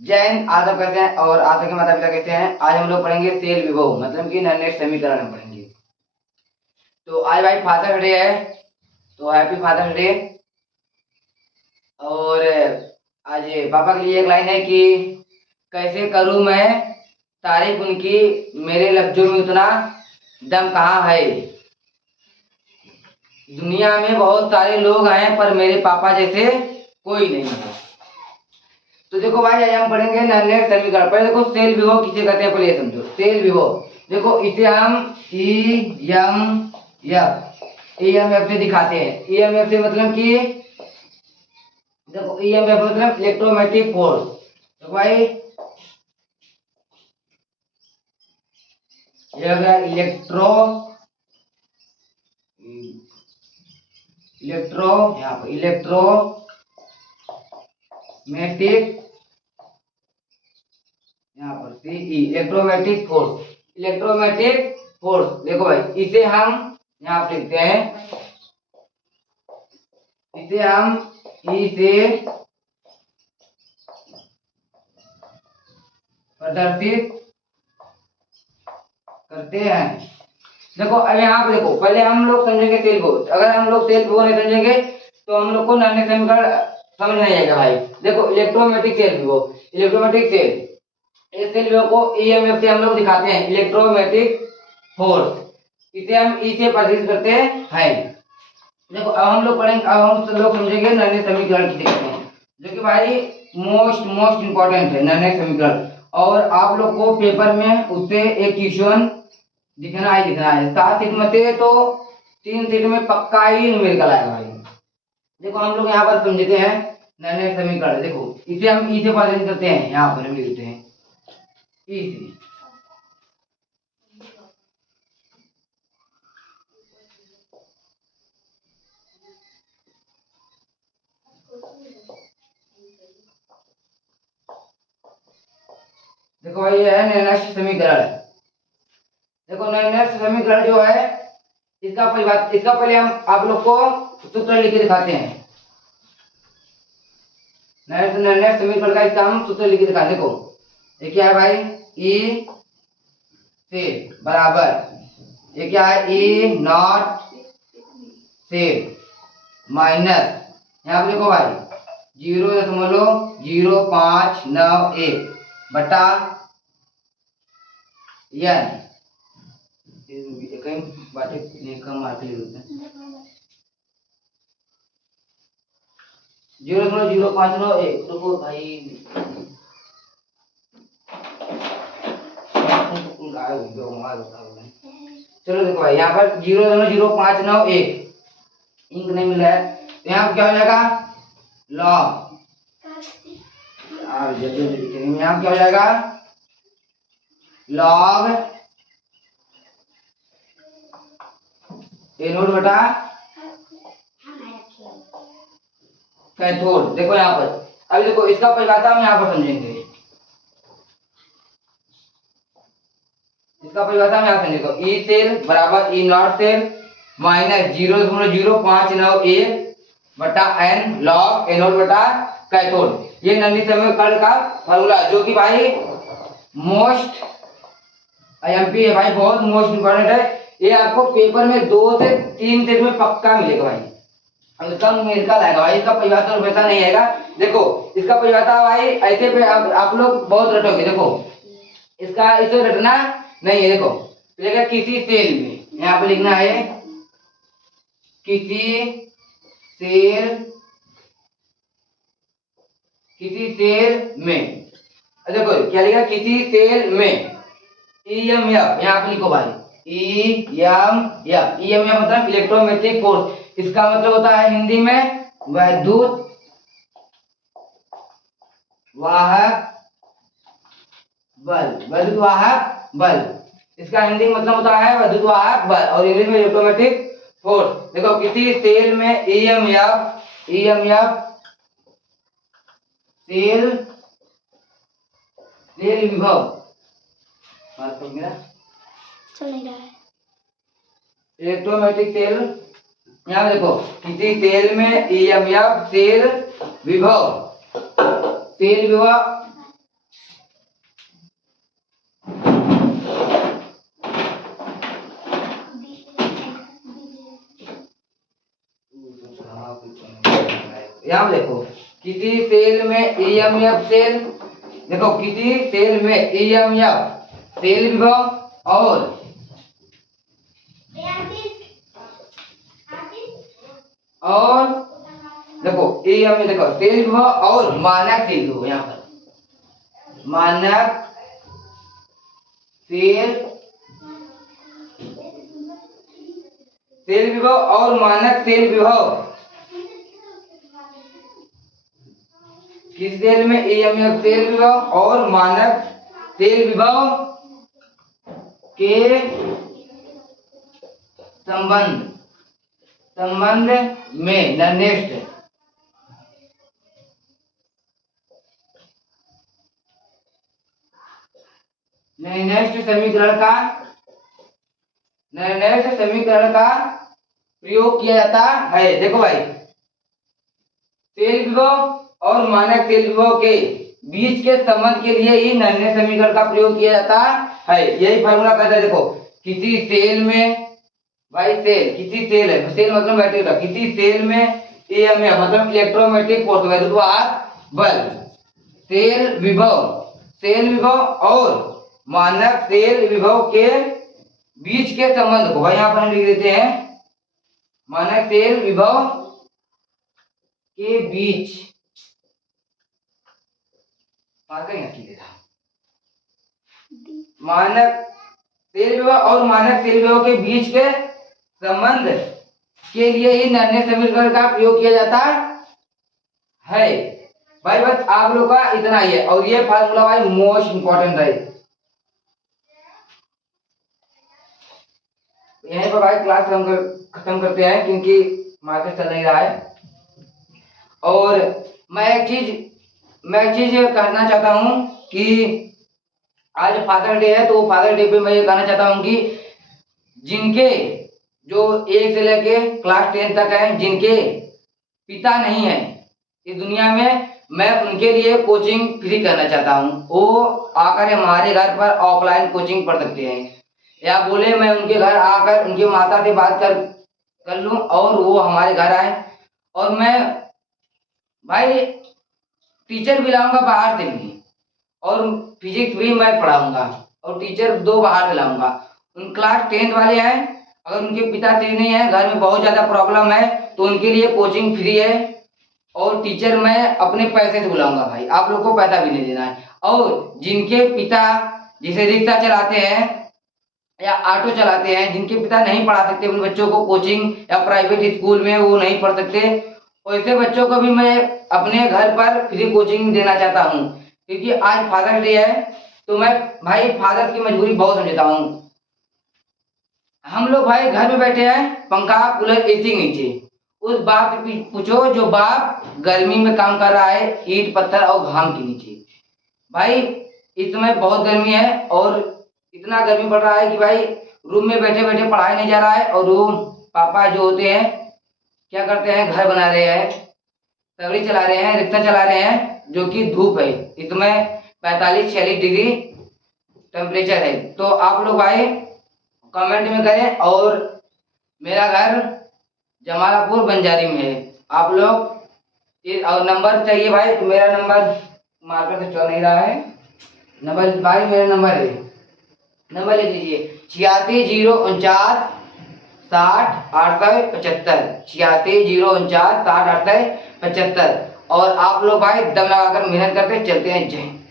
जैन आदम कैसे हैं और आदम के माता पिता कैसे हैं। आज हम लोग पढ़ेंगे सेल विभव मतलब कि निर्णय समीकरण हम पढ़ेंगे। तो आज भाई फादर्स डे है, तो हैप्पी फादर्स डे। और आज पापा के लिए एक लाइन है कि कैसे करूं मैं तारीफ उनकी, मेरे लफ्जों में उतना दम कहाँ है। दुनिया में बहुत सारे लोग हैं पर मेरे पापा जैसे कोई नहीं है। तो देखो भाई आज हम पढ़ेंगे निर्णय समीकरण। पहले देखो सेल विभव किसे कहते हैं, पहले ये समझो। सेल विभव देखो इसे हम ईएमएफ से दिखाते हैं। ईएमएफ से मतलब कि देखो ईएमएफ मतलब इलेक्ट्रोमैग्नेटिक फोर्स। देखो भाई ये हो गया यहाँ पर इलेक्ट्रोमैग्नेटिक, यहाँ पर सीई इलेक्ट्रोमैग्नेटिक फोर्स। इलेक्ट्रोमैग्नेटिक फोर्स देखो भाई इसे हम यहाँ पर लिखते हैं, इसे हम ई से प्रदर्शित करते हैं। देखो अब यहाँ पे देखो पहले हम लोग समझेंगे सेल को। अगर हम लोग सेल को नहीं समझेंगे तो हम लोग को निर्णय समीकरण समझ नहीं आएगा भाई। देखो इलेक्ट्रोमैग्नेटिक सेल विभव, इलेक्ट्रोमैग्नेटिक सेल, इस सेल विभव को ईएमएफ से हम लोग दिखाते हैं, इलेक्ट्रोमैग्नेटिक फोर्स। इसे हम ई से प्रदर्शित करते हैं। देखो अब हम लोग पढ़ेंगे, अब हम लोग समझेंगे निर्णय समीकरण किसे कहते हैं, जो कि भाई मोस्ट इंपॉर्टेंट है निर्णय समीकरण। और आप लोग को पेपर में उससे एक क्वेश्चन दिखना है। 7 सीट में से तो 3 सीट में पक्का ही न्यूमेरिकल आएगा भाई। देखो हम लोग यहाँ पर समझते हैं निर्णय समीकरण। देखो इसे हम ई से प्रदर्शित करते हैं, यहाँ पर हम लिखते हैं ई से। देखो भाई ये है निर्णय समीकरण। देखो निर्णय समीकरण जो है इसका पहले हम आप लोग को सूत्र लिख के दिखाते हैं। निर्णय समीकरण का इसका हम सूत्र लिख के दिखाते हैं। देखो ये क्या है भाई, ई से बराबर ये क्या है, ई नॉट से माइनस, यहाँ पे देखो भाई 0.0591 बटा एन। कहीं बातें कम मार्क ले होते हैं, 0.0591। रुको भाई चलो देखो भाई यहाँ पर 0.0591 इंक नहीं मिल रहा है, तो यहाँ क्या हो जाएगा लॉग। यहाँ क्या हो जाएगा लॉग एनोड बटा कैथोड। देखो यहाँ पर अभी देखो इसका परिभाषा हम यहाँ पर समझेंगे, इसका परिभाषा हम यहाँ समझेंगे। ई सेल बराबर ई नॉट सेल माइनस 0.0591 बटा एन लॉग एनोड बटा कैथोड। ये निर्णय समीकरण का फॉर्मूला जो कि भाई मोस्ट आईएमपी है भाई, बहुत मोस्ट इंपॉर्टेंट है। ये आपको पेपर में 2 से 3 सेट में पक्का मिलेगा भाई। अब इसका न्यूमेरिकल आएगा भाई, इसका परिभाषा वैसा नहीं आएगा। देखो इसका परिभाषा भाई ऐसे पे आप लोग बहुत रटोगे। देखो इसका इसे रटना नहीं है। देखो लिखा किसी सेल में, यहाँ पे लिखना है किसी सेल में। देखो क्या लिखा, किसी सेल में ईएमएफ, यहाँ पे लिखो भाई ईएमएफ। ईएमएफ मतलब इलेक्ट्रोमैग्नेटिक फोर्स, इसका मतलब होता है हिंदी में वैद्युत वाहक बल। वैद्युत वाहक बल इसका हिंदी मतलब होता है वैद्युत वाहक बल और इंग्लिश में इलेक्ट्रोमैग्नेटिक फोर्स। देखो किसी सेल में ईएमएफ सेल विभव बात तो मेरा चल नहीं रहा है। इलेक्ट्रोमैग्नेटिक सेल, यहाँ देखो किसी सेल में ईएमएफ सेल विभव यहाँ पे देखो किसी सेल में ईएमएफ सेल, देखो किसी सेल में ईएमएफ सेल विभव और देखो ईएमएफ, देखो सेल विभव और मानक सेल विभव, यहाँ पर मानक सेल विभव और मानक सेल विभव, किस सेल में ईएमएफ सेल विभव और मानक सेल विभव के संबंध में निर्दिष्ट समीकरण का प्रयोग किया जाता है। देखो भाई सेल विभव और मानक सेल विभव के बीच के संबंध के लिए ही निर्णय समीकरण का प्रयोग किया जाता है। यही फॉर्मूला कहता है। देखो किसी सेल में, भाई सेल किसी सेल है, सेल मतलब बैटरी का, किसी सेल में ईएमएफ मतलब इलेक्ट्रोमैग्नेटिक फोर्स विद्युत बल, सेल विभव और मानक सेल विभव के बीच के संबंध को भाई यहाँ पर हम लिख देते हैं, मानक सेल विभव के बीच, मानक सेल विभव और मानक सेल विभव के बीच के संबंध के लिए ही निर्णय समीकरण का प्रयोग किया जाता है। भाई बस आप लोग का इतना ही है और ये फार्मूला भाई मोस्ट इंपॉर्टेंट है। यहीं पर भाई क्लास खत्म करते हैं क्योंकि मार्केट चल नहीं रहा है। और मैं एक चीज कहना चाहता हूँ कि आज फादर डे है, तो फादर डे पे मैं ये कहना चाहता हूँ कि जिनके जो 1 से लेके क्लास 10 तक है, जिनके पिता नहीं है इस दुनिया में, मैं उनके लिए कोचिंग फ्री करना चाहता हूँ। वो आकर हमारे घर पर ऑफलाइन कोचिंग पढ़ सकते हैं, या बोले मैं उनके घर आकर उनके माता से बात कर लूँ और वो हमारे घर आए, और मैं भाई टीचर भी लाऊंगा बाहर से भी, और फिजिक्स भी मैं पढ़ाऊंगा और टीचर 2 बाहर से लाऊंगा। उन क्लास 10 वाले हैं, अगर उनके पिता से नहीं है, घर में बहुत ज़्यादा प्रॉब्लम है, तो उनके लिए कोचिंग फ्री है और टीचर मैं अपने पैसे से बुलाऊंगा भाई, आप लोग को पैसा भी नहीं देना है। और जिनके पिता जिसे रिक्शा चलाते हैं या ऑटो चलाते हैं, जिनके पिता नहीं पढ़ा सकते उन बच्चों को कोचिंग या प्राइवेट स्कूल में वो नहीं पढ़ सकते, वैसे बच्चों को भी मैं अपने घर पर फ्री कोचिंग देना चाहता हूँ। क्योंकि आज फादर्स डे है, तो मैं भाई फादर्स की मजबूरी बहुत समझता हूँ। हम लोग भाई घर में बैठे हैं, पंखा कूलर एसी के नीचे, उस बाप से पूछो जो बाप गर्मी में काम कर रहा है ईंट पत्थर और घाम के नीचे। भाई इस समय बहुत गर्मी है और इतना गर्मी पड़ रहा है कि भाई रूम में बैठे बैठे पढ़ाया नहीं जा रहा है, और रूम पापा जो होते हैं क्या करते हैं, घर बना रहे हैं, तगड़ी चला रहे हैं, रिक्शा चला रहे हैं, जो कि धूप है, इसमें 45-46 डिग्री टेम्परेचर है। तो आप लोग भाई कमेंट में करें, और मेरा घर जमालापुर बंजारी में है, आप लोग और नंबर चाहिए भाई, तो मेरा नंबर मार्केट से चल नहीं रहा है, नंबर भाई मेरा नंबर है, नंबर लिख लीजिए 86 049 60 875, 86 049 60 875। और आप लोग भाई दम लगाकर मेहनत करते चलते हैं। जय हिंद।